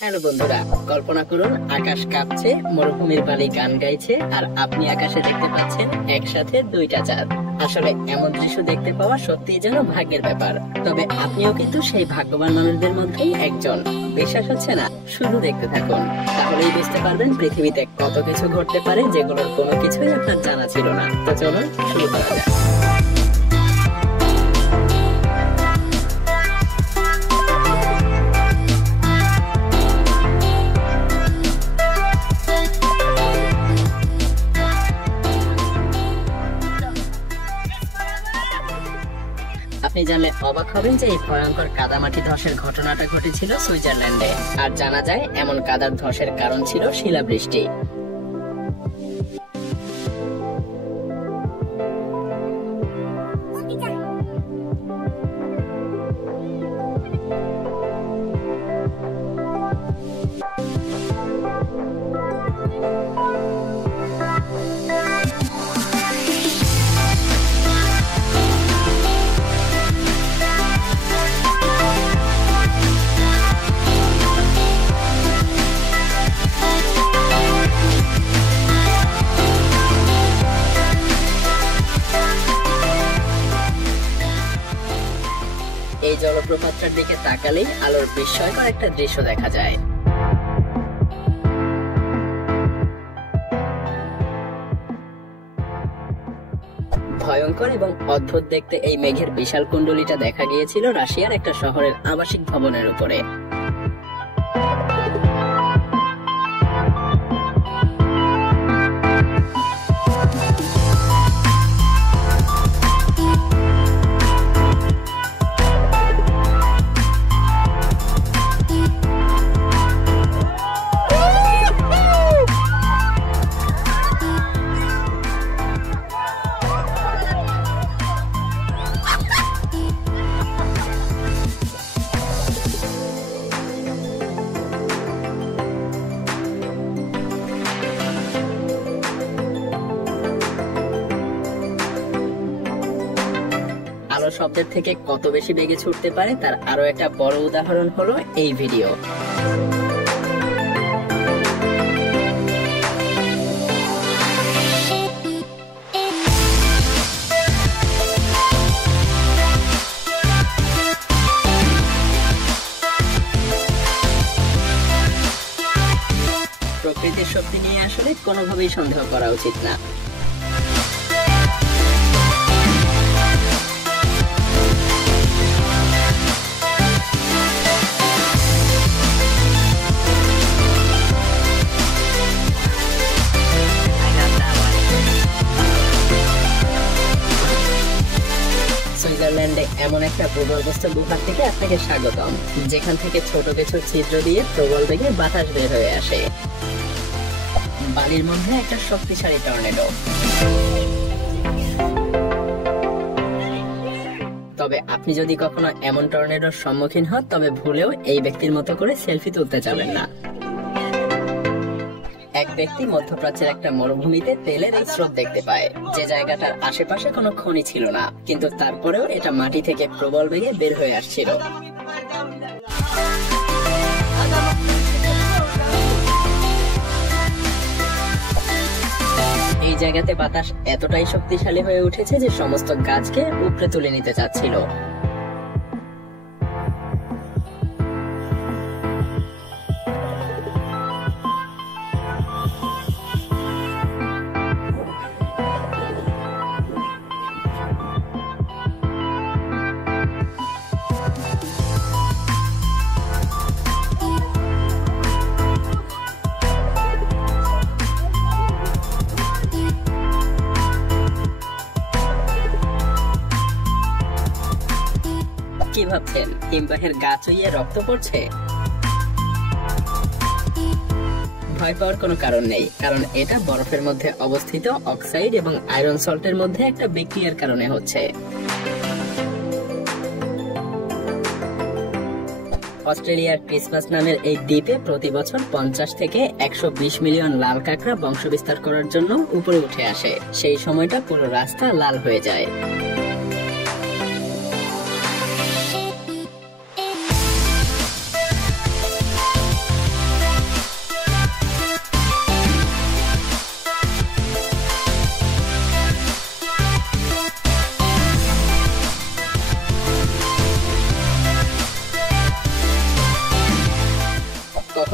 Hello বন্ধুরা, কল্পনা করুন আকাশ কাঁপছে, মরুভূমির বালি গান গাইছে, আর আপনি আকাশে দেখতে পাচ্ছেন একসাথে দুইটা চাঁদ। আসলে এমন দৃশ্য দেখতে পাওয়া সত্যিই যেন ভাগ্যের ব্যাপার। তবে আপনিও কিন্তু সেই ভাগ্যবান মানুষদের মধ্যেই একজন। বিশ্বাস হচ্ছে না? শুধু দেখতে থাকুন, তাহলেই বুঝতে পারবেন পৃথিবীতে কত কিছু ঘটতে পারে যেগুলোর কোনো কিছুই আপনার জানা ছিল না। তো চলুন শুরু করা যাক। আপনি জানলে অবাক হবেন যে এই ভয়ঙ্কর কাদামাটি ধসের ঘটনাটা ঘটেছিল সুইজারল্যান্ডে। আর জানা যায় এমন কাদার ধসের কারণ ছিল শিলাবৃষ্টি। এই জলপ্রপাতটার দিকে তাকালেই আলোর বিস্ময়কর একটা দৃশ্য দেখা যায়। ভয়ঙ্কর এবং অদ্ভুত দেখতে এই মেঘের বিশাল কুণ্ডলীটা দেখা গিয়েছিল রাশিয়ার একটা শহরের আবাসিক ভবনের উপরে। আলো শব্দের থেকে কত বেশি বেগে ছুটতে পারে তার আরো একটা বড় উদাহরণ হলো এই ভিডিও। প্রকৃতির শক্তি নিয়ে আসলে কোনোভাবেই সন্দেহ করা উচিত না। সুইজারল্যান্ডে এমন একটা ভূগর্ভস্থ গুহা থেকে আপনাকে স্বাগতম, যেখান থেকে ছোট কিছু ছিদ্র দিয়ে প্রবল বেগে বাতাস বের হয়ে আসে। বালির মধ্যে একটা শক্তিশালী টর্নেডো। তবে আপনি যদি কখনো এমন টর্নেডোর সম্মুখীন হন তবে ভুলেও এই ব্যক্তির মতো করে সেলফি তুলতে যাবেন না। এক ব্যক্তি মধ্যপ্রাচ্যের একটা মরুভূমিতে তেলের এই স্রোত দেখতে পায়, যে জায়গাটার আশেপাশে কোনো খনি ছিল না, কিন্তু তারপরেও এটা মাটি থেকে প্রবল বেগে বের হয়ে আসছিল। এই জায়গাতে বাতাস এতটাই শক্তিশালী হয়ে উঠেছে যে সমস্ত গাছকে উপড়ে তুলে নিতে চাচ্ছিল। কি ভাবছেন হিমবাহের গা চুইয়ে রক্ত পড়ছে? ভয় পাওয়ার কোনো কারণ নেই, কারণ এটা বরফের মধ্যে অবস্থিত অক্সাইড এবং আয়রন সল্টের মধ্যে একটা বিক্রিয়ার কারণে হচ্ছে। অস্ট্রেলিয়ার ক্রিসমাস নামের এই দ্বীপে প্রতি বছর 50 থেকে 120 মিলিয়ন লাল কাঁকড়া বংশবিস্তার করার জন্য উপরে উঠে আসে। সেই সময়টা পুরো রাস্তা লাল হয়ে যায়।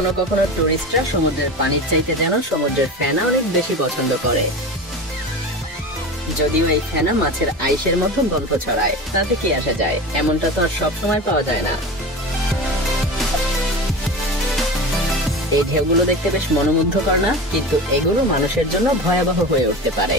কখনো কখনো টুরিস্টরা সমুদ্রের পানির চাইতে যেন সমুদ্রের ফেনা অনেক বেশি পছন্দ করে। যদিও এই ফেনা মাছের আইসের মতো গন্ধ ছড়ায়, তাতে কি আসে যায়, এমনটা তো আর সবসময় পাওয়া যায় না। এই ঢেউগুলো দেখতে বেশ মনোমুগ্ধকর না, কিন্তু এগুলো মানুষের জন্য ভয়াবহ হয়ে উঠতে পারে।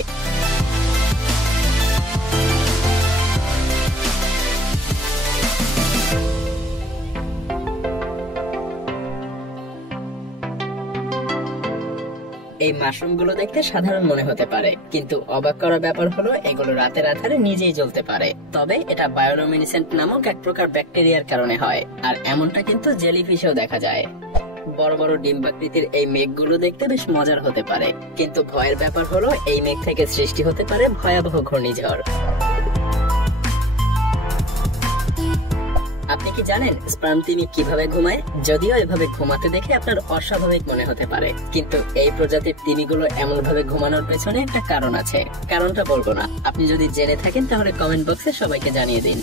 এই মাশরুমগুলো দেখতে সাধারণ মনে হতে পারে, কিন্তু অবাক করার ব্যাপার হলো এগুলো রাতের আধারে নিজেই জ্বলতে পারে। তবে এটা বায়োলুমিনেসেন্ট নামক এক প্রকার ব্যাকটেরিয়ার কারণে হয়, আর এমনটা কিন্তু জেলিফিশেও দেখা যায়। বড় বড় ডিম্বাকৃতির এই মেঘগুলো দেখতে বেশ মজার হতে পারে, কিন্তু ভয়ের ব্যাপার হলো এই মেঘ থেকে সৃষ্টি হতে পারে ভয়াবহ ঘূর্ণিঝড়। আপনি কি জানেন স্পার্ম তিমি কিভাবে ঘুমায়? যদিও এভাবে ঘুমাতে দেখে আপনার অস্বাভাবিক মনে হতে পারে, কিন্তু এই প্রজাতির তিমিগুলো এমন ভাবে ঘুমানোর পেছনে একটা কারণ আছে। কারণটা বলবো না, আপনি যদি জেনে থাকেন তাহলে কমেন্ট বক্সে সবাইকে জানিয়ে দিন।